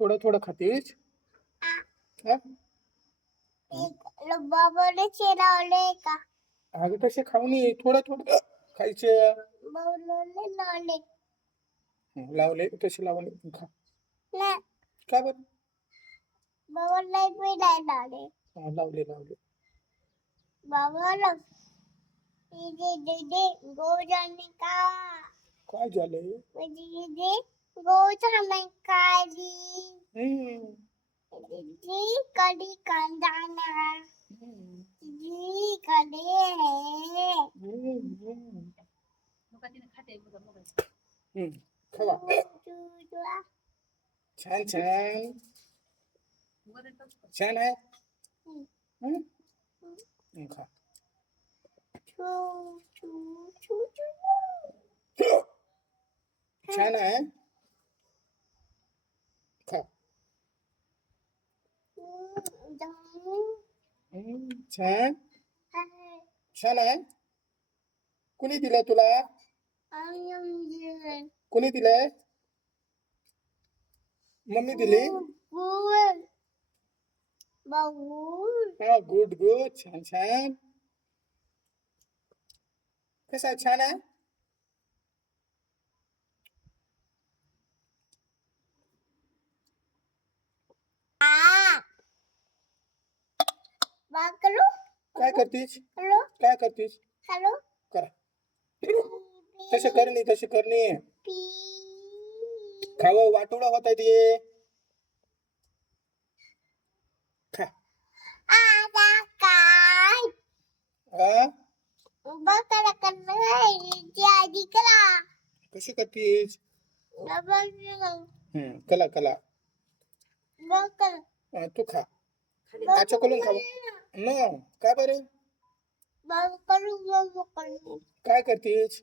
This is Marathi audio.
थोडं थोडं खातीस हा? बाबाने लावले का अगं तसे खाऊ नये थोडं थोडं खायचे बाबाने लावले लावले तसे लावून खा नाही का बरं बाबाला मी नाही लावले लावले लावले बाबाला दीदी दीदी गो जाने का काय झालंय दीदी गो जाने का दी दीदी कधी कांदाना दीदी कधी है खावा छान छान छान आहे खा छान आहे खा छान छान आहे कुणी दिलं तुला कुणी दिलंय मम्मी दिली हा गुड गुड छान छान कसा छान आहे काय करतीस काय करतीस करा तसे करणी तसे करणी खावं वाटोळा होता ते खा कशी करतीस कला कला तू खा काचा करून खाव न का बरं काय करतीस